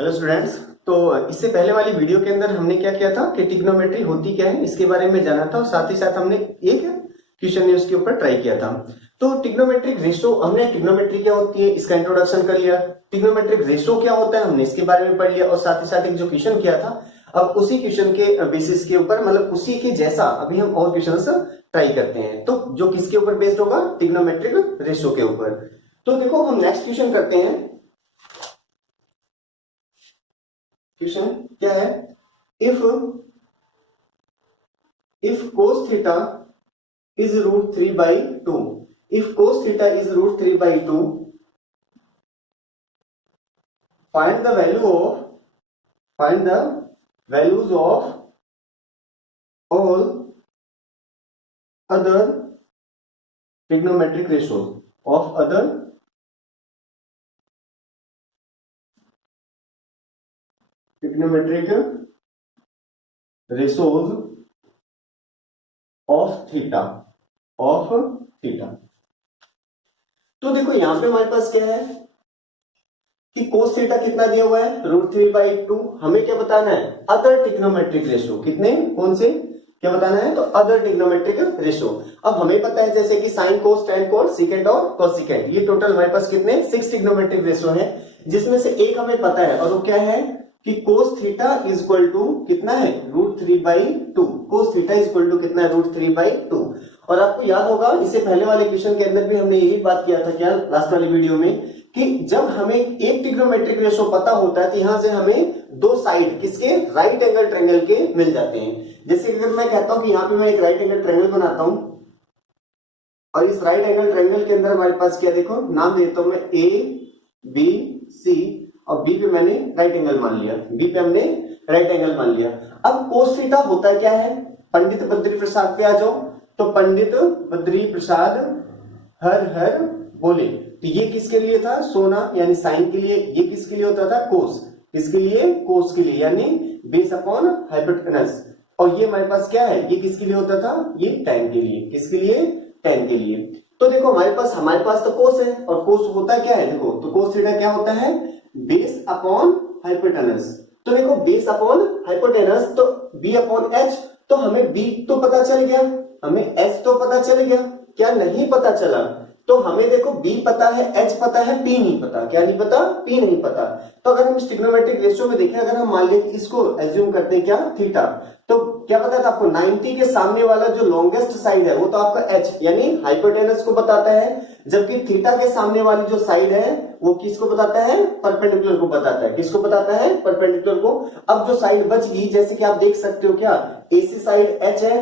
Hello students. तो इससे पहले वाली वीडियो के अंदर हमने क्या किया था कि ट्रिग्नोमेट्री होती क्या है इसके बारे में जाना था और साथ ही साथ हमने एक क्वेश्चन उसके ऊपर ट्राई किया था। तो ट्रिग्नोमेट्रिक रेशो, हमने ट्रिग्नोमेट्री क्या होती है इसका इंट्रोडक्शन कर लिया। ट्रिग्नोमेट्रिक रेशो क्या होता है हमने इसके बारे में पढ़ लिया और साथ ही साथ एक जो क्वेश्चन किया था अब उसी क्वेश्चन के बेसिस के ऊपर, मतलब उसी के जैसा अभी हम और क्वेश्चन ट्राई करते हैं। तो जो किसके ऊपर बेस्ड होगा, ट्रिग्नोमेट्रिक रेशो के ऊपर। तो देखो हम नेक्स्ट क्वेश्चन करते हैं। क्वेश्चन क्या है, if cos theta is root 3/2, if cos theta is root 3/2, find the values of all other trigonometric ratios of other trigonometric ratios of theta. तो देखो यहां पे हमारे पास क्या है कि cos थीटा कितना दिया हुआ है, रूट 3/2। हमें क्या बताना है, अदर ट्रिग्नोमेट्रिक रेशो। कितने, कौन से, क्या बताना है, तो अदर ट्रिग्नोमेट्रिक रेशो। अब हमें पता है जैसे कि साइन कोस, टेन कोस, सीकेंट और कोसिकेंट, ये टोटल हमारे पास कितने 6 ट्रिग्नोमेट्रिक रेशो है, जिसमें से एक हमें पता है और वो क्या है कि cos theta is equal to कितना है, root 3/2। cos theta is equal to कितना है, रूट 3/2। और आपको याद होगा इससे पहले वाले क्वेश्चन के अंदर भी हमने यही बात किया था, क्या, लास्ट वाली वीडियो में, कि जब हमें एक ट्रिग्नोमेट्रिक रेशो पता होता है तो यहां से हमें दो साइड किसके, राइट एंगल ट्रायंगल के मिल जाते हैं। जैसे अगर मैं कहता हूं कि यहां पे मैं एक राइट एंगल ट्रायंगल बनाता हूं और इस राइट एंगल ट्रायंगल के अंदर हमारे पास क्या, देखो नाम देता हूं मैं ABC और बी पे मैंने राइट एंगल मान लिया, बी पे हमने राइट एंगल मान लिया। अब cos थीटा होता क्या है, पंडित बद्री प्रसाद पे आ जाओ। तो पंडित बद्री प्रसाद हर हर बोले, तो ये किसके लिए था, सोना यानी साइन के लिए। ये किसके लिए होता था, कोस, किसके लिए, कोस के लिए, यानी बेस अपॉन हाइपोटेनस। और ये हमारे पास क्या है, ये किसके लिए होता था, ये टैन के लिए, किसके लिए, टैन के लिए। तो देखो हमारे पास तो कोस है और कोस होता क्या है, देखो तो कोस थीटा क्या होता है, बेस अपॉन हाइपोटेनस। तो देखो बेस अपॉन हाइपोटेनस तो बी अपॉन एच। तो हमें बी तो पता चल गया, हमें एच तो पता चल गया, क्या नहीं पता चला, तो हमें देखो बी पता है, एच पता है, पी नहीं पता। क्या नहीं पता, पी नहीं पता। तो अगर हम इस ट्रिग्नोमेट्रिक रेशियो में देखें, अगर हम मान लें कि इसको एज्यूम करते हैं क्या, थीटा, तो क्या पता था आपको, 90 के सामने वाला जो लॉन्गेस्ट साइड है वो तो आपका एच यानी हाइपोटेनस को बताता है, जबकि थीटा के सामने वाली जो साइड है वो किसको बताता है, परपेंडिकुलर को बताता है। किसको बताता है, परपेंडिकुलर को। अब जो साइड बच गई, जैसे कि आप देख सकते हो, क्या एसी साइड एच है,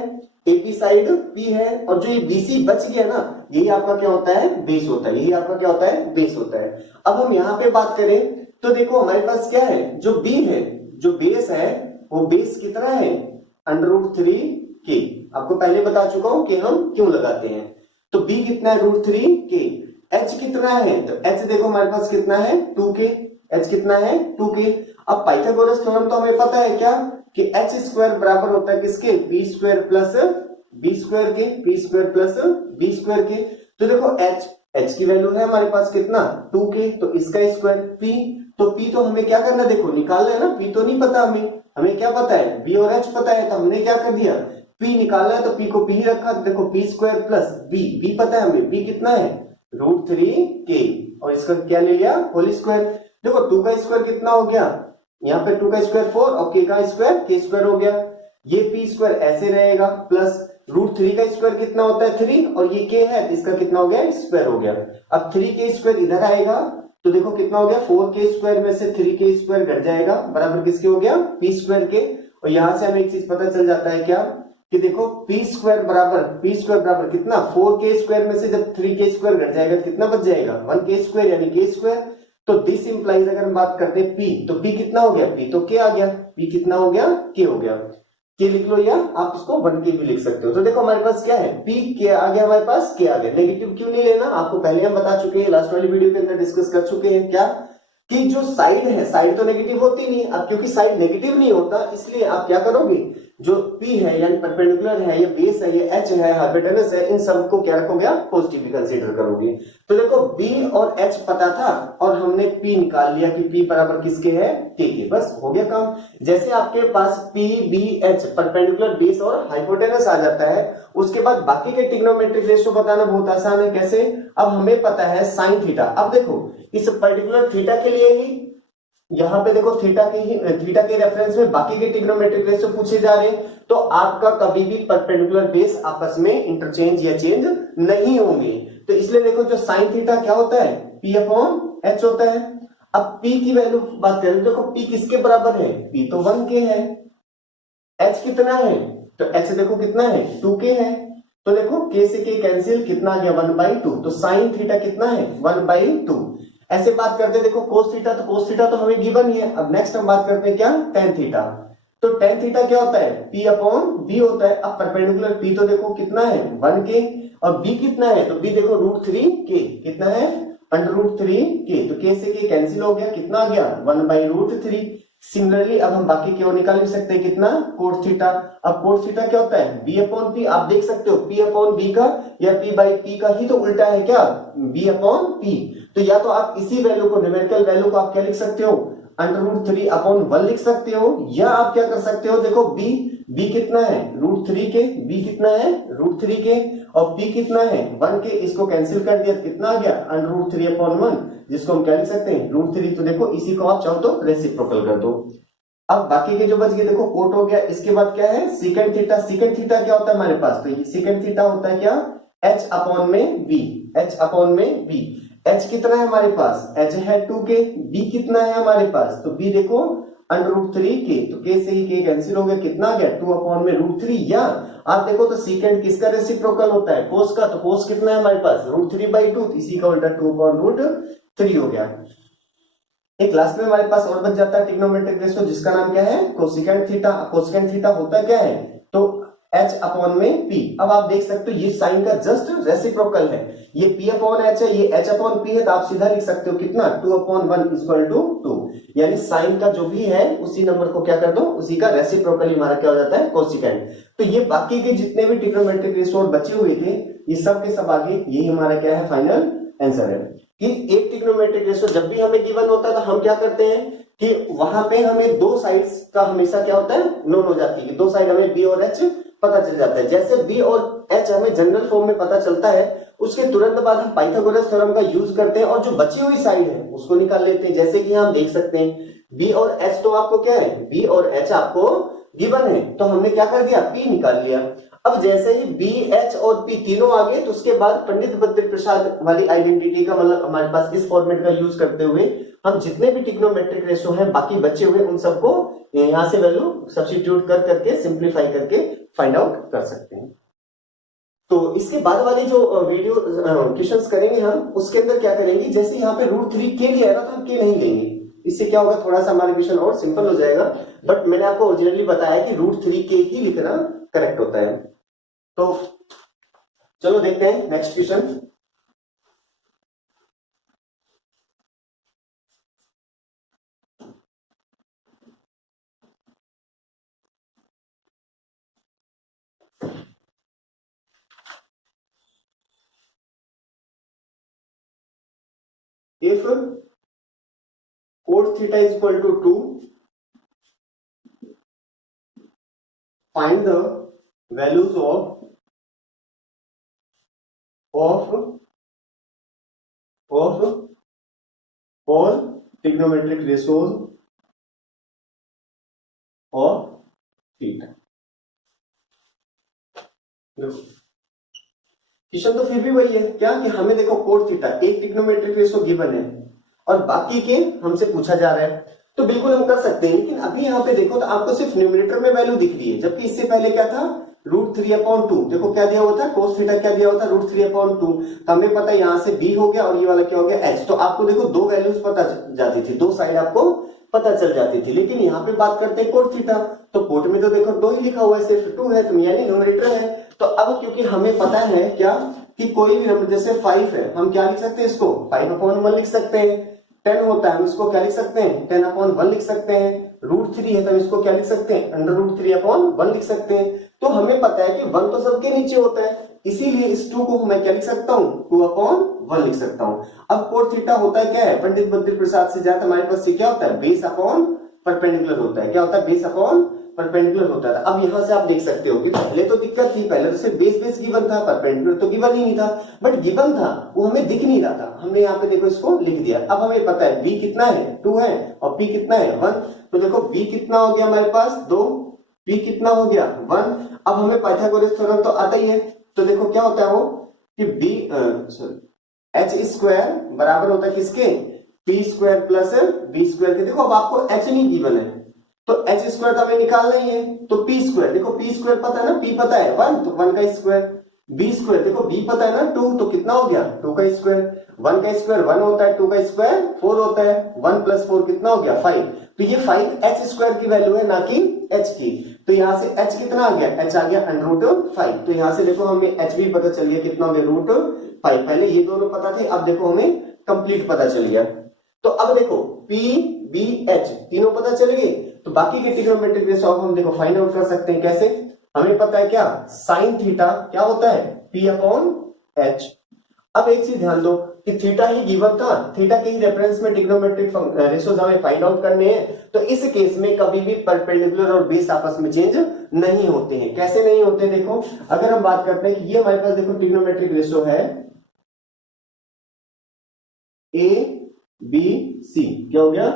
एपी साइड पी है, और जो ये बीसी बच गया ना, यही आपका क्या होता है, बेस होता है। यही आपका क्या होता है, बेस होता है। अब हम यहां पे बात करें तो देखो हमारे पास क्या है, जो बी है, जो बेस है, वो बेस कितना है, √3k। आपको पहले बता चुका हूं कि हम क्यों लगाते हैं। तो बी कितना है, √3k। एच कितना है, तो एच देखो हमारे पास कितना है, 2k। एच कितना है, 2k। अब पाइथागोरस थ्योरम तो हमें पता है क्या, कि एच स्क्वायर बराबर होता है किसके, B square plus B square के, P square plus B square के। तो देखो एच की वैल्यू है हमारे पास कितना, 2k, तो इसका स्क्वायर पी। तो पी तो हमें क्या करना है, देखो निकालना है ना, पी तो नहीं पता हमें क्या पता है, बी और एच पता है। तो हमने क्या कर दिया, पी निकालना है तो पी को पी ही रखा। तो देखो पी स्क्वायर प्लस बी पता है हमें, बी कितना है, √3k, और इसका क्या ले लिया, होल स्क्वायर। देखो 2 का स्क्वायर कितना हो गया, यहाँ पे 2 का स्क्वायर 4 और k का स्क्वायर k स्क्वायर हो गया। ये p स्क्वायर ऐसे रहेगा, प्लस √3 का स्क्वायर कितना होता है, 3, और ये k है, इसका कितना हो गया, स्क्वायर हो गया। अब 3k स्क्वायर इधर आएगा तो देखो कितना हो गया, 4k स्क्वायर में से 3k स्क्वायर घट जाएगा, बराबर किसके हो गया, p स्क्वायर के। और यहां से हमें एक चीज पता चल जाता है क्या, कि देखो p स्क्वायर बराबर कितना, 4k स्क्वायर में से जब 3k स्क्वायर घट जाएगा तो कितना बच जाएगा, 1k स्क्वायर यानी k स्क्वायर। तो दिस इंप्लाइज, अगर हम बात करते हैं p, तो p कितना हो गया, p तो k आ गया, p कितना हो गया, k हो गया। k लिख लो या आप इसको 1k भी लिख सकते हो। तो देखो हमारे पास क्या है, p k आ गया, हमारे पास k आ गया। नेगेटिव क्यों नहीं लेना, आपको पहले हम बता चुके हैं, लास्ट वाली वीडियो के अंदर डिस्कस कर चुके हैं, क्या कि जो साइड है, साइड तो नेगेटिव होती नहीं। अब क्योंकि साइड नेगेटिव नहीं होता, इसलिए आप क्या करोगे, जो P है यानी परपेंडिकुलर है, या बेस है, या H है, हाइपोटेनस है, इन सबको क्या रखोगे आप पॉजिटिव भी कंसीडर करोगे। तो देखो B और H पता था और हमने P निकाल लिया कि P बराबर किसके है, K के, बस हो गया काम। जैसे आपके पास P B H perpendicular, base और हाइपोटेनस आ जाता है, उसके बाद बाकी के ट्रिग्नोमेट्रिक रेशियो बताना बहुत आसान है। कैसे, अब हमें पता है साइन थीटा। अब देखो इस पर्टिकुलर थीटा के लिए ही यहां पे देखो थीटा के रेफरेंस में बाकी के ट्रिग्नोमेट्रिक रेशियो पूछे जा रहे हैं, तो आपका कभी भी परपेंडिकुलर बेस आपस में इंटरचेंज या चेंज नहीं होंगे। तो इसलिए देखो जो साइन थीटा क्या होता है, P अपॉन H होता है। अब P की वैल्यू बात करें, देखो P किसके बराबर है, P तो 1 के है। H कितना है, तो H देखो कितना है, 2k है। तो देखो k से k कैंसिल, कितना आ गया 1/2। तो साइन थीटा कितना है, 1/2। ऐसे बात करते हैं, देखो कोस थीटा, तो कोस थीटा तो हमें गिवन ही है। अब नेक्स्ट हम बात करते हैं क्या, टेन थीटा। तो टेन थीटा क्या होता है, P अपॉन B होता है। अब परपेंडिकुलर P तो देखो कितना है 1k, और B कितना है, तो B देखो √3k, कितना है √3k। तो k से k कैंसिल हो गया, कितना आ गया 1/√3। सिमिलरली अब हम बाकी की ओर निकाल भी सकते हैं, कितना कोट थीटा। अब कोट थीटा क्या होता है, B अपॉन P। आप देख सकते हो P अपॉन B का या P/P का ही तो उल्टा है क्या, B अपॉन P। तो या तो आप इसी वैल्यू को, न्यूमेरिकल वैल्यू को आप क्या लिख सकते हो, √3 अपॉन 1 लिख सकते हो, या आप क्या कर सकते हो, देखो B कितना है √3 के, B कितना है √3 के, और P कितना है 1 के, इसको कैंसिल कर दिया, कितना आ गया √3 अपॉन 1, जिसको हम क्या लिख सकते हैं √3। तो देखो इसी को आप चाहो तो रेसिप्रोकल कर दो। अब बाकी के जो बच गए, देखो कोट हो गया। इसके बाद क्या है सीकेंड थीटा। सीकेंड थीटा क्या होता है हमारे पास, तो ये सीकेंड थीटा होता है क्या, H अपॉन में B, H अपॉन में B। H कितना है हमारे पास, H है 2k, B कितना है हमारे पास, तो B देखो √3k, तो k से ही k कैंसिल हो गया, कितना आ गया 2 अपॉन में √3। या आप देखो तो सीकेंड किसका रेसिप्रोकल होता है, कोस का। तो कोस कितना है हमारे पास √3/2, इसी का उल्टा 2 अपॉन √3 हो गया। एक लास्ट में हमारे पास और बच जाता है ट्रिग्नोमेट्रिक रेशियो, जिसका नाम क्या है कोसेकेंड थीटा। कोसेकेंड थीटा होता क्या है, तो H अपॉन में P। अब आप देख सकते हो ये साइन का जस्ट रेसिप्रोकल है, ये P अपॉन H है, ये H अपॉन P है, तो आप सीधा लिख सकते हो कितना 2 अपॉन 1 इक्वल टू 2। यानी साइन का जो भी है उसी नंबर को क्या कर दो, उसी का रेसिप्रोकल हमारा क्या हो जाता है कोसेकेंड। तो ये बाकी के जितने भी ट्रिग्नोमेट्रिक रेशियो बचे हुए थे, ये सब के सब आगे यही हमारा क्या है फाइनल आंसर है। कि एक ट्रिग्नोमेट्रिक रेशियो जब भी हमें गिवन होता है तो हम क्या करते हैं कि वहां पे हमें दो साइड्स का हमेशा क्या होता है नोन हो जाती है, दो साइड हमें B और H पता चल जाता है। जैसे B और H हमें जनरल फॉर्म में पता चलता है, उसके तुरंत बाद हम पाइथागोरस थ्योरम का यूज करते हैं और जो बची हुई साइड है उसको निकाल लेते हैं। जैसे कि हम देख सकते हैं B और H तो आपको क्या है, B और H आपको गिवन है, तो हमने क्या कर दिया P निकाल लिया। अब जैसे ही B, H और P तीनों आ गए, तो उसके बाद पंडित बद्री प्रसाद वाली आइडेंटिटी का मतलब हमारे पास इस फॉर्मेट का यूज करते हुए हम जितने भी ट्रिग्नोमेट्रिक रेशियो हैं बाकी बचे हुए उन सबको यहां से वैल्यू सब्स्टिट्यूट कर करके सिंप्लीफाई करके फाइंड आउट कर सकते हैं। तो इसके बाद वाली जो वीडियो क्वेश्चंस करेंगे हम, उसके अंदर क्या करेंगे, जैसे यहाँ पे √3k लिया है ना, तो हम k नहीं लेंगे। इससे क्या होगा, थोड़ा सा हमारा क्वेश्चन और सिंपल हो जाएगा। बट मैंने आपको ओरिजिनली बताया कि √3k ही लिखना करेक्ट होता है। तो चलो देखते हैं next question. If cot theta is equal to 2, find the values of all trigonometric ratios of theta। Question तो फिर भी वही है क्या कि हमें देखो कोट थीटा एक ट्रिग्नोमेट्रिक रेशियो गिवन है और बाकी के हमसे पूछा जा रहा है, तो बिल्कुल हम कर सकते हैं। लेकिन अभी यहाँ पे देखो तो आपको सिर्फ न्यूमरेटर में वैल्यू दिख रही है, जबकि इससे पहले क्या था √3/2। देखो क्या दिया हुआ था, कोस थीटा क्या दिया हुआ था √3/2। तो हमें पता है यहाँ से B हो गया और ये वाला क्या हो गया H। तो आपको देखो दो वैल्यूज पता जाती थी, दो साइड आपको पता चल जाती थी। लेकिन यहाँ पे बात करते हैं कोट थीटा, तो कोट में तो देखो 2 ही लिखा हुआ है, सिर्फ 2 है, तो यानी न्यूमरेटर है। तो अब क्योंकि हमें पता है क्या कि कोई भी नंबर जैसे 5 है, हम क्या लिख सकते हैं इसको 5/1 लिख सकते हैं। 10 होता है, हम इसको क्या लिख सकते हैं 10/1 लिख सकते हैं। √3 है तो हम इसको क्या लिख सकते हैं √3/1 लिख सकते हैं। तो हमें पता है कि 1 तो सबके नीचे होता है, इसीलिए इस 2 को मैं क्या लिख सकता हूँ 2/1 लिख सकता हूँ। अब कोट थीटा होता है क्या है, पंडित बद्री प्रसाद से ज्यादा हमारे पास क्या होता है बेस अपॉन परपेंडिकुलर होता है। क्या होता है बेस अपॉन परपेंडिकुलर होता है। अब यहां से आप देख सकते हो कि पहले तो दिक्कत थी, पहले तो सिर्फ बेस गिवन था, परपेंडिकुलर तो गिवन ही नहीं था, बट गिवन था वो हमें दिख नहीं रहा था। हमने यहाँ पे देखो इसको लिख दिया। अब हमें पता है b कितना है 2 है और p कितना है 1। तो देखो b कितना हो गया हमारे पास 2, p कितना हो गया 1। अब हमें पाइथागोरस थ्योरम तो आता ही है, तो देखो क्या होता है वो कि h² बराबर होता है किसके p² प्लस b² के। देखो अब आपको h नहीं गिवन है तो h² तो हमें निकालना ही है, तो p², देखो p² पता है ना, p पता है 1 तो 1 का स्क्वायर, b² देखो b पता है ना 2 तो कितना हो गया 2 का स्क्वायर, 1 का स्क्वायर 1 होता है, 2 का स्क्वायर 4 होता है, 1 प्लस 4 कितना हो गया 5। तो ये 5 h² की वैल्यू है ना कि h की। तो यहां से h कितना आ गया, h आ गया √5। तो यहां से देखो हमें h भी पता चल गया कितना हो गया √5। पहले ये दोनों पता थे, अब देखो हमें कंप्लीट पता चल गया। तो अब देखो p b h तीनों पता चल गए, तो बाकी के ट्रिग्नोमेट्रिक रेशो हम देखो फाइंड आउट कर सकते हैं। कैसे, हमें पता है क्या साइन थीटा क्या होता है p/h। अब एक चीज ध्यान दो कि थीटा ही गिवन था, थीटा के ही रेफरेंस में ट्रिग्नोमेट्रिक रेशोज हमें फाइंड आउट करने हैं। तो इस केस में कभी भी परपेंडिकुलर और बेस आपस में चेंज नहीं होते हैं। कैसे नहीं होते, देखो अगर हम बात करते हैं कि ये हमारे पास देखो ट्रिग्नोमेट्रिक रेशो है ए बी सी, क्या हो गया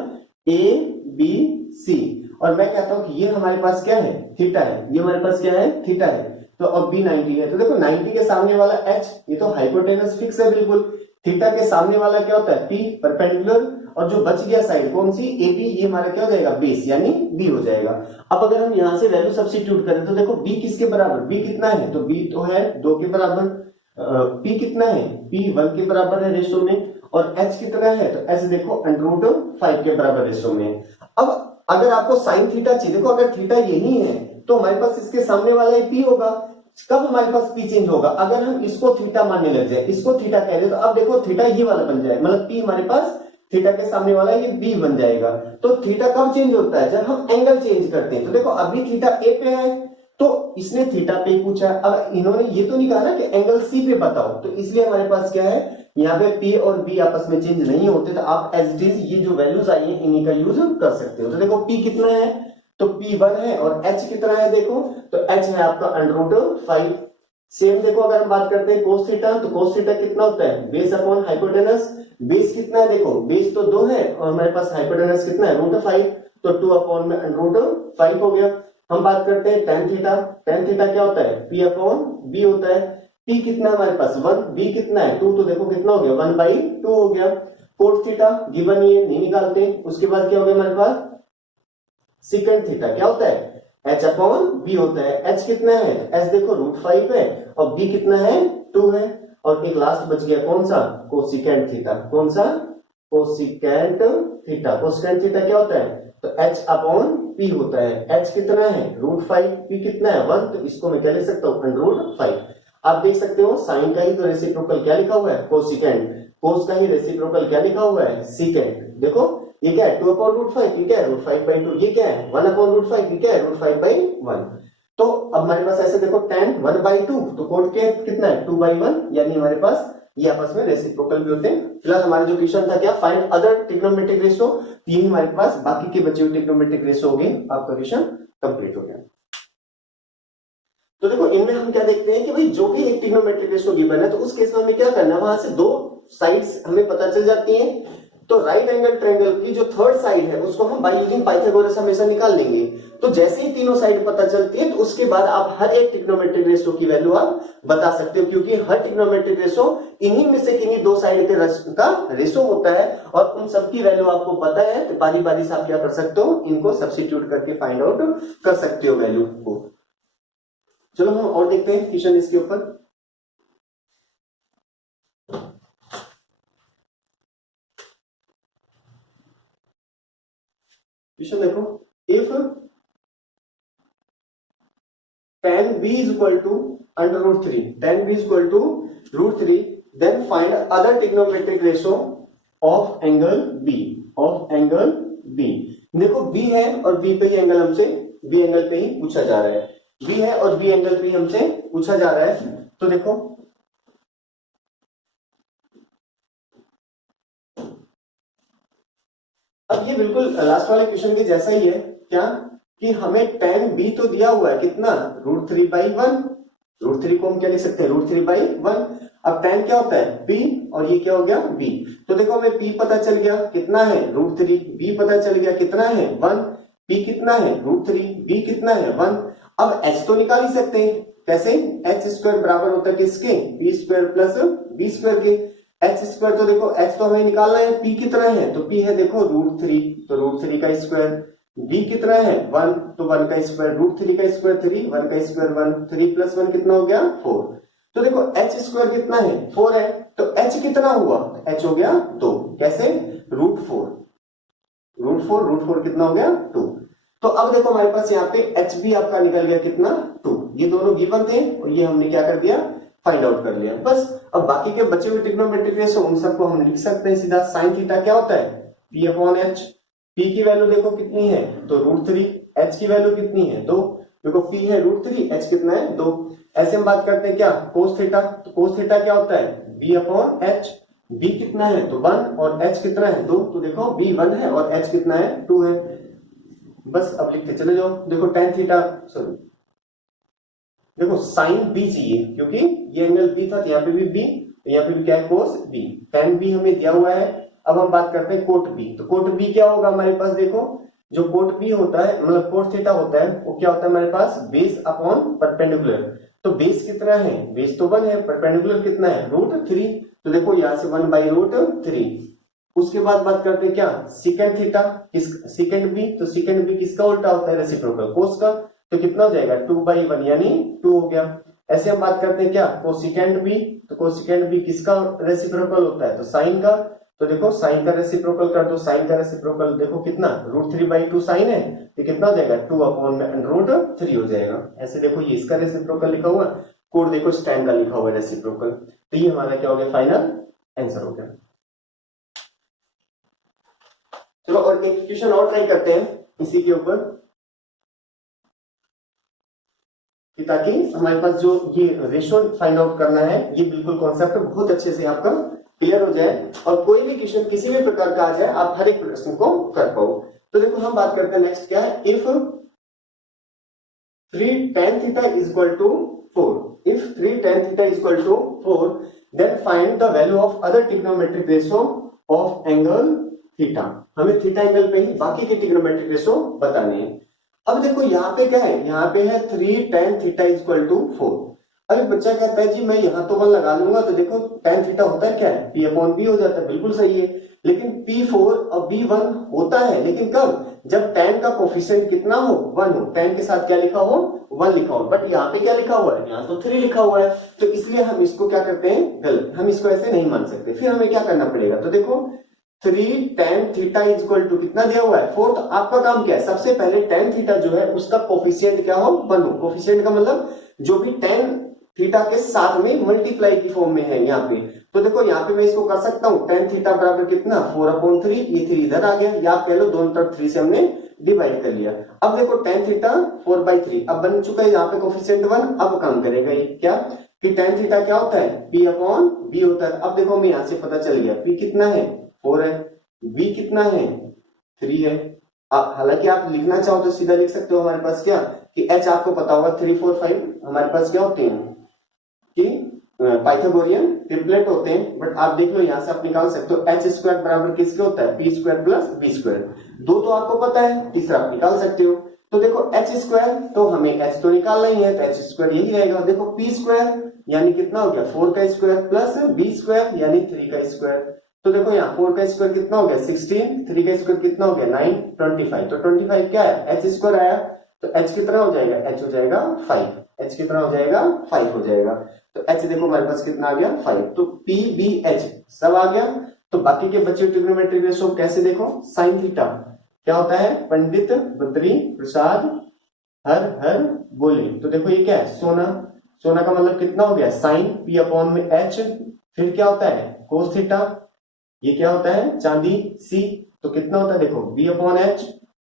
ए बी सी, और मैं कहता हूं कि ये हमारे पास क्या है थीटा है, ये हमारे पास क्या है थीटा है। तो अब b 90 है, तो देखो 90 के सामने वाला h ये तो हाइपोटेनस फिक्स है बिल्कुल। थीटा के सामने वाला क्या होता है p परपेंडिकुलर, और जो बच गया साइड कौन सी ए बी, ये हमारा क्या हो जाएगा बेस यानी b हो जाएगा। अब अगर हम यहां से वैल्यू सब्स्टिट्यूट करें तो देखो b किसके बराबर, b कितना है तो b तो है 2 के बराबर, p कितना है p 1 के बराबर है रेशो में, और h कितना है तो h देखो √5 के बराबर रेशो में। अब अगर आपको साइन थीटा चाहिए, देखो अगर थीटा यही है तो हमारे पास इसके सामने वाला ही p होगा। कब हमारे पास p चेंज होगा, अगर हम इसको थीटा मानने लग जाए, इसको थीटा कह रहे तो अब देखो थीटा ये वाला बन जाए, मतलब p हमारे पास थीटा के सामने वाला ये b बन जाएगा। तो थीटा कब चेंज होता है, जब हम एंगल चेंज करते हैं। तो देखो अभी थीटा a पे है तो इसने थीटा पे पूछा, अब इन्होंने ये तो नहीं कहा ना कि एंगल सी पे बताओ, तो इसलिए हमारे पास क्या है यहाँ पे p और b आपस में चेंज नहीं होते, तो आप एज इट इज ये जो वैल्यूज आई है इन्हीं का यूज कर सकते हो। तो देखो p कितना है तो p 1 है, और h कितना है देखो तो h है आपका √5। सेम देखो अगर हम बात करते हैं कोस थीटा, तो कोस थीटा कितना होता है बेस अपॉन हाइपोटेनस। बेस कितना है देखो बेस तो 2 है और हमारे पास हाइपोटेनस कितना है √5, तो 2/√5 हो गया। हम बात करते हैं tan थीटा, tan थीटा क्या होता है p/b होता है। p कितना हमारे पास 1, b कितना है 2, तो देखो कितना हो गया 1/2 हो गया। कोट थीटा गिवन ही है नहीं निकालते। उसके बाद क्या हो गया हमारे पास सेकंड थीटा क्या होता है h/b होता है। h कितना है h देखो √5 है और b कितना है 2 है, और एक लास्ट बच गया कौन सा कोसिकेंट थीटा। कौन सा कोसिकेंट थीटा। कोसिकेंट थीटा क्या होता है तो h/p होता है। h कितना है √5, p कितना है 1, तो इसको मैं क्या लिख सकता हूँ √5। आप देख सकते हो साइन का ही तो रेसिप्रोकल क्या लिखा हुआ है कोसिकेंट, कोस का ही रेसिप्रोकल क्या लिखा हुआ है सीकेंट। देखो ये क्या है 2/√5, ये क्या है √5/2, ये क्या है 1/√5, ये क्या है √5/1। तो अब हमारे पास ऐसे देखो tan 1/2, तो कोट के कितना है 2/1, यानी हमारे पास ये आपस में रेसिप्रोकल भी होते हैं। फिलहाल हमारा जो क्वेश्चन था क्या फाइंड अदर ट्रिग्नोमेट्रिक रेशो, यही हमारे पास बाकी के बचे हुए ट्रिग्नोमेट्रिक रेशो हो गए। आपका क्वेश्चन कंप्लीट हो गया। तो देखो इनमें हम क्या देखते हैं कि भाई जो भी एक ट्रिग्नोमेट्रिक रेशो गिवन है तो उस केस में हमें क्या करना है, वहां से दो साइड्स हमें पता चल जाती हैं। तो राइट एंगल ट्रायंगल की जो थर्ड साइड है उसको हम बाय यूजिंग पाइथागोरस हमेशा निकाल लेंगे। तो जैसे ही तीनों साइड पता चलती है तो उसके बाद आप हर एक ट्रिग्नोमेट्रिक रेशो की वैल्यू आप बता सकते हो, क्योंकि हर ट्रिग्नोमेट्रिक रेशो इन्हीं में से किन्हीं दो साइड के का रेशो होता है और उन सबकी वैल्यू आपको पता है। तो बारी बारी से आप क्या कर सकते हो, इनको सब्स्टिट्यूट करके फाइंड आउट कर सकते हो वैल्यू को। चलो हम और देखते हैं क्वेश्चन इसके ऊपर। क्वेश्चन देखो, if tan b is equal to √3, tan b is equal to √3, then find other trigonometric ratio of angle B, of angle B. देखो बी है और बी पे ही एंगल हमसे, बी एंगल पे ही पूछा जा रहा है, बी है और बी एंगल पे ही हमसे पूछा जा रहा है। तो देखो अब ये बिल्कुल लास्ट वाले क्वेश्चन के जैसा ही है, क्या कि हमें tan b तो दिया हुआ है कितना, √3/1, √3 को हम क्या लिख सकते हैं, √3/1। अब tan क्या होता है p और ये क्या हो गया b। तो देखो हमें p पता चल गया कितना है √3, b पता चल गया कितना है 1, p कितना है √3, b कितना है 1। अब h तो निकाल ही सकते हैं, कैसे, h² बराबर होता है किसके, p² प्लस b² के। h² तो देखो h तो हमें निकालना है, p कितना है, तो p है देखो √3, तो √3 का स्क्वायर, b कितना है 1, तो 1 का स्क्वायर, √3 का स्क्वायर 3, 1 का स्क्वायर 1, 3 प्लस 1 कितना हो गया 4। तो देखो h² कितना है 4 है, तो h कितना हुआ, h हो गया 2, कैसे, √4, √4 कितना हो गया 2। तो अब देखो हमारे पास यहाँ पे h भी आपका निकल गया कितना 2, ये दोनों गिवन थे और ये हमने क्या कर दिया, फाइंड आउट कर लिया बस। अब बाकी के बचे हुए ट्रिग्नोमेट्रिक रेशियो उन सबको हम लिख सकते हैं सीधा। साइन थीटा क्या होता है, p/h, p की वैल्यू देखो कितनी है, तो √3, h की वैल्यू कितनी है 2, देखो p है √3, h कितना है 2। ऐसे हम बात करते हैं क्या, कोस थीटा, तो कोस थीटा क्या होता है b/h, b कितना है तो 1 और h कितना है 2, तो देखो b 1 है और h कितना है 2 है। बस अब लिखते चले जाओ। देखो tan थीटा, सॉरी देखो साइन b चाहिए क्योंकि ये एंगल b था, यहाँ पे भी b, यहाँ पे भी क्या है कोस b, tan b हमें दिया हुआ है। अब हम बात करते हैं कोट b, तो कोट b क्या होगा हमारे पास, देखो जो कोट b होता है मतलब कोट थीटा होता है वो क्या होता है हमारे पास, बेस अपॉन परपेंडिकुलर। तो बेस कितना है, बेस तो 1 है, परपेंडिकुलर कितना है √3, तो देखो यहाँ से 1/√3। उसके बाद बात करते हैं क्या, सीकेंड थीटा, सीकेंड b, तो सीकेंड b किसका उल्टा होता है, रेसिप्रोकल कोस का, तो कितना हो जाएगा 2/1 यानी 2 हो गया। ऐसे हम बात करते हैं क्या, कोसिकेंड b, तो कोसिकेंड b किसका रेसिप्रोकल होता है, तो साइन का, तो देखो साइन का रेसिप्रोकल कर दो, साइन का रेसिप्रोकल देखो कितना √3/2 साइन है, तो कितना हो जाएगा 2/√3 हो जाएगा। ऐसे देखो ये इसका रेसिप्रोकल लिखा हुआ, कोड देखो स्टैन का लिखा हुआ है रेसिप्रोकल, तो ये हमारा क्या हो गया फाइनल आंसर हो गया। चलो और एक क्वेश्चन और ट्राई करते हैं इसी के ऊपर, कि ताकि हमारे पास जो ये रेशियो फाइंड आउट करना है ये बिल्कुल कॉन्सेप्ट बहुत अच्छे से आपका क्लियर हो जाए और कोई भी क्वेश्चन किसी भी प्रकार का आ जाए आप हर एक प्रश्न को कर पाओ। तो देखो हम बात करते हैं नेक्स्ट क्या है, if 3 tan theta is equal to 4, if 3 tan theta is equal to 4 then find the value of other trigonometric ratio of angle theta। हमें थीटा एंगल पे ही बाकी के ट्रिग्नोमेट्रिक रेशियो बताने हैं। अब देखो यहाँ पे क्या है, यहाँ पे है 3 tan theta is equal to 4। अभी बच्चा कहता है जी मैं यहाँ तो 1 लगा लूंगा, तो देखो tan थीटा होता है क्या है, p/b हो जाता है, बिल्कुल सही है, लेकिन p4 और b1 होता है, लेकिन कब, जब tan का कोफिशिएंट कितना हो 1 हो, tan के साथ क्या लिखा हो 1 लिखा हो, बट यहाँ पे क्या लिखा हुआ है, यहाँ तो 3 लिखा हुआ है, तो इसलिए हम इसको क्या करते हैं गलत, हम इसको ऐसे नहीं मान सकते। फिर हमें क्या करना पड़ेगा, तो देखो 3 tan theta is equal to कितना दिया हुआ है 4, तो आपका काम क्या है, सबसे पहले tan थीटा जो है उसका कोफिशिएंट क्या हो 1 हो। कोफिशिएंट का मतलब जो भी tan थीटा के साथ में मल्टीप्लाई की फॉर्म में है यहाँ पे, तो देखो यहाँ पे मैं इसको कर सकता हूँ tan थीटा बराबर कितना 4/3, ये 3 इधर आ गया, या आप कह लो दोनों तरफ 3 से हमने डिवाइड कर लिया। अब देखो tan थीटा 4/3 अब बन चुका है, यहाँ पे कोफिशिएंट 1, अब काम करेगा ये क्या कि tan थीटा क्या होता है p/b होता है। अब देखो हमें यहाँ से पता चल गया p कितना है 4 है, b कितना है 3 है। हालांकि आप लिखना चाहो तो सीधा लिख सकते हो, हमारे पास क्या कि h आपको पता होगा 3 4 5 हमारे पास क्या होते हैं कि पाइथागोरियन ट्रिपलेट होते हैं, बट आप देख लो यहां से आप निकाल सकते हो h² बराबर किसके होता है p² प्लस b², 2 तो आपको पता है, तीसरा आप निकाल सकते हो। तो देखो h² तो हमें h तो निकालना ही है, तो h² यही रहेगा। देखो p² यानी कितना हो गया 4 का स्क्वायर प्लस b² यानी 3 का स्क्वायर, तो देखो यहाँ 4 का स्क्वायर कितना हो गया 16, 3 का स्क्वायर कितना हो गया 9, 25, तो 25 क्या है h² आया, तो h कितना हो जाएगा, h हो जाएगा 5, h कितना हो जाएगा 5 हो जाएगा, तो h देखो हमारे पास कितना आ गया 5, तो p b h सब आ गया। तो बाकी के बच्चे ट्रिग्नोमेट्रिक रेशियो कैसे देखो, साइन थीटा क्या होता है, पंडित बद्री प्रसाद हर हर बोले, तो देखो ये क्या है सोना, सोना का मतलब कितना हो गया साइन p/h, फिर क्या होता है कोस थीटा, ये क्या होता है चांदी C, तो कितना होता है देखो B/H,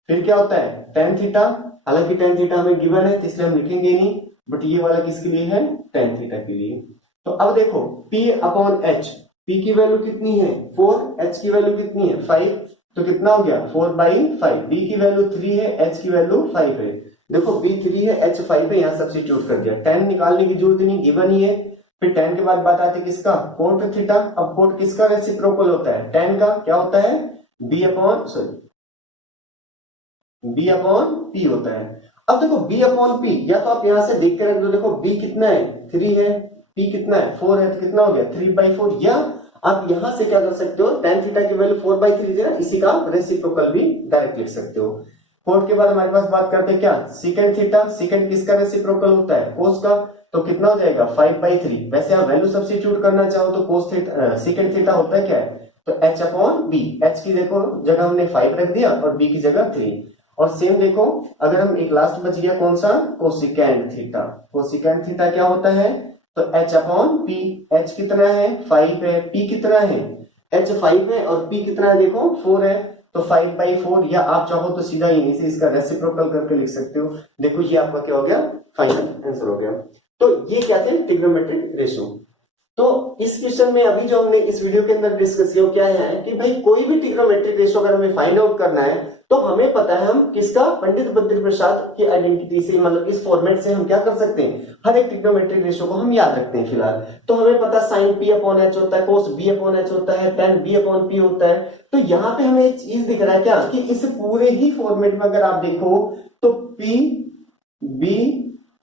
फिर क्या होता है tan थीटा, हालांकि tan थीटा हमें गिवन है तो इसलिए हम लिखेंगे नहीं, बट ये वाला किसके लिए है tan थीटा के लिए। तो अब देखो P/H, P की वैल्यू कितनी है 4, H की वैल्यू कितनी है 5, तो कितना हो गया 4/5, B की वैल्यू 3 है, H की वैल्यू 5 है, देखो B 3 है, H 5 है, यहाँ सब्स्टिट्यूट कर दिया, tan निकालने की जरूरत नहीं, गिवन ही है। फिर tan के बाद बात आती है किसका कोट थीटा, अब कोट किसका रेसिप्रोकल होता है tan का, क्या होता है B/P होता है। अब देखो B/P, या तो आप यहां से देख कर रख दो, देखो B कितना है 3 है, P कितना है 4 है, तो कितना हो गया 3/4, या आप यहां से क्या कर सकते हो tan थीटा की वैल्यू 4/3 है, इसी का रेसिप्रोकल भी डायरेक्ट लिख सकते हो। कोट के बाद हमारे पास बात करते हैं क्या सेकंड थीटा, सेकंड किसका रेसिप्रोकल होता है कोस का, तो कितना हो जाएगा 5/3, वैसे आप वैल्यू सब्स्टिट्यूट करना चाहो तो कोस थीटा सेकंड थीटा होता है क्या है तो H/B, H की देखो जगह हमने 5 रख दिया और B की जगह 3, और सेम देखो अगर हम एक लास्ट बच गया कौन सा कोसिकेंड थीटा, कोसिकेंड थीटा क्या होता है तो H/P, H कितना है 5 है, P कितना है H 5 है और P कितना है देखो 4 है, तो 5/4, या आप चाहो तो सीधा यहीं से इसका रेसिप्रोकल करके लिख सकते हो। देखो ये आपका क्या हो गया फाइनल आंसर हो गया। तो ये क्या थे ट्रिग्नोमेट्रिक रेशियो। तो इस क्वेश्चन में अभी जो हमने इस वीडियो के अंदर डिस्कस किया क्या है कि भाई कोई भी ट्रिग्नोमेट्रिक रेशियो अगर हमें फाइंड आउट करना है तो हमें पता है हम किसका पंडित बद्री प्रसाद की आइडेंटिटी से, मतलब इस फॉर्मेट से हम क्या कर सकते हैं हर एक ट्रिग्नोमेट्रिक रेशियो को हम याद रखते हैं फिलहाल। तो हमें पता sin P/H होता है, cos B/H होता है, tan B/P होता है। तो यहाँ पे हमें एक चीज दिख रहा है क्या कि इस पूरे ही फॉर्मेट में अगर आप देखो तो P B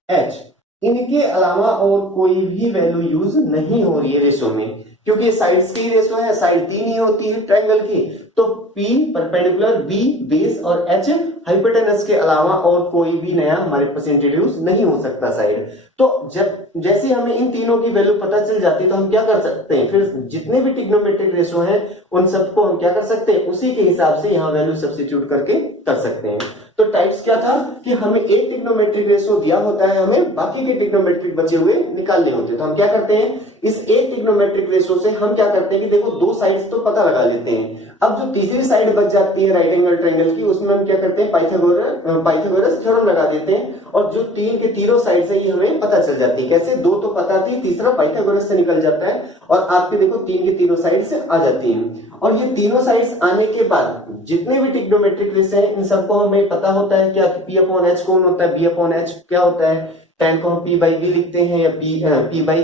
H इनके अलावा और कोई भी वैल्यू यूज नहीं हो रही है रेशो में, क्योंकि साइड्स की रेशो है, साइड 3 ही होती है ट्रायंगल की, तो P परपेंडिकुलर, B बेस और H हाइपोटेनस के अलावा और कोई भी नया हमारे पास इंट्रोड्यूस नहीं हो सकता साइड। तो जब जैसे हमें इन तीनों की वैल्यू पता चल जाती है तो हम क्या कर सकते हैं फिर जितने भी ट्रिग्नोमेट्रिक रेशो हैं उन सबको हम क्या कर सकते हैं उसी के हिसाब से यहाँ वैल्यू सब्स्टिट्यूट करके कर सकते हैं। तो टाइप्स क्या था कि हमें एक ट्रिग्नोमेट्रिक रेशो दिया होता है, हमें बाकी के ट्रिग्नोमेट्रिक बचे हुए निकालने होते हैं। तो हम क्या करते हैं इस एक ट्रिग्नोमेट्रिक रेशो से हम क्या करते हैं कि देखो दो साइड्स तो पता लगा लेते हैं, अब जो तीसरी साइड बच जाती है राइट एंगल ट्रायंगल की उसमें हम क्या करते हैं पाइथागोरस थ्योरम लगा देते हैं, और जो तीन के तीनों साइड से ये हमें पता चल जाती है। कैसे दो तो पता थी, तीसरा पाइथागोरस से निकल जाता है और आपके देखो तीन के तीनों साइड से आ जाती है। और ये तीनों साइड्स आने के बाद जितने भी ट्रिग्नोमेट्रिक रेशो हैं इन सबको हमें पता होता है क्या P/H कौन होता है, B/H क्या होता है, tan को हम P/B लिखते हैं या P/B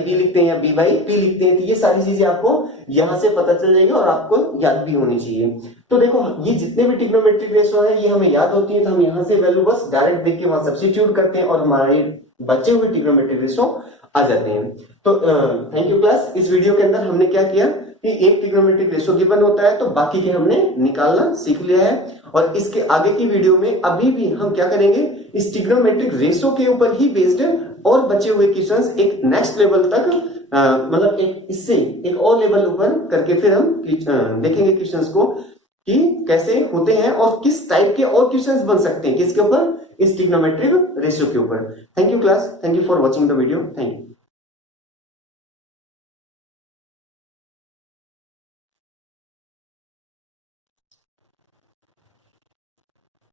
लिखते हैं या B/P लिखते हैं। तो ये सारी चीजें आपको यहां से पता चल जाएगी और आपको याद भी होनी चाहिए। तो देखो ये जितने भी ट्रिग्नोमेट्रिक रेशो है ये हमें याद होती है, तो हम यहाँ से वैल्यू बस डायरेक्ट देख के वहां सब्स्टिट्यूट करते हैं और हमारे बचे हुए ट्रिग्नोमेट्रिक रेशो आ जाते हैं। तो थैंक यू क्लास। इस वीडियो के अंदर हमने क्या किया कि एक ट्रिग्नोमेट्रिक रेशो गिवन होता है तो बाकी के हमने निकालना सीख लिया है, और इसके आगे की वीडियो में अभी भी हम क्या करेंगे इस ट्रिग्नोमेट्रिक रेशो के ऊपर ही बेस्ड और बचे हुए क्वेश्चंस एक नेक्स्ट लेवल तक मतलब एक इससे एक और लेवल ऊपर करके फिर हम देखेंगे क्वेश्चंस को कि कैसे होते हैं और किस टाइप के और क्वेश्चंस बन सकते हैं किसके ऊपर, इस ट्रिग्नोमेट्रिक रेशियो के ऊपर। Thank you class, thank you for watching the video, thank you.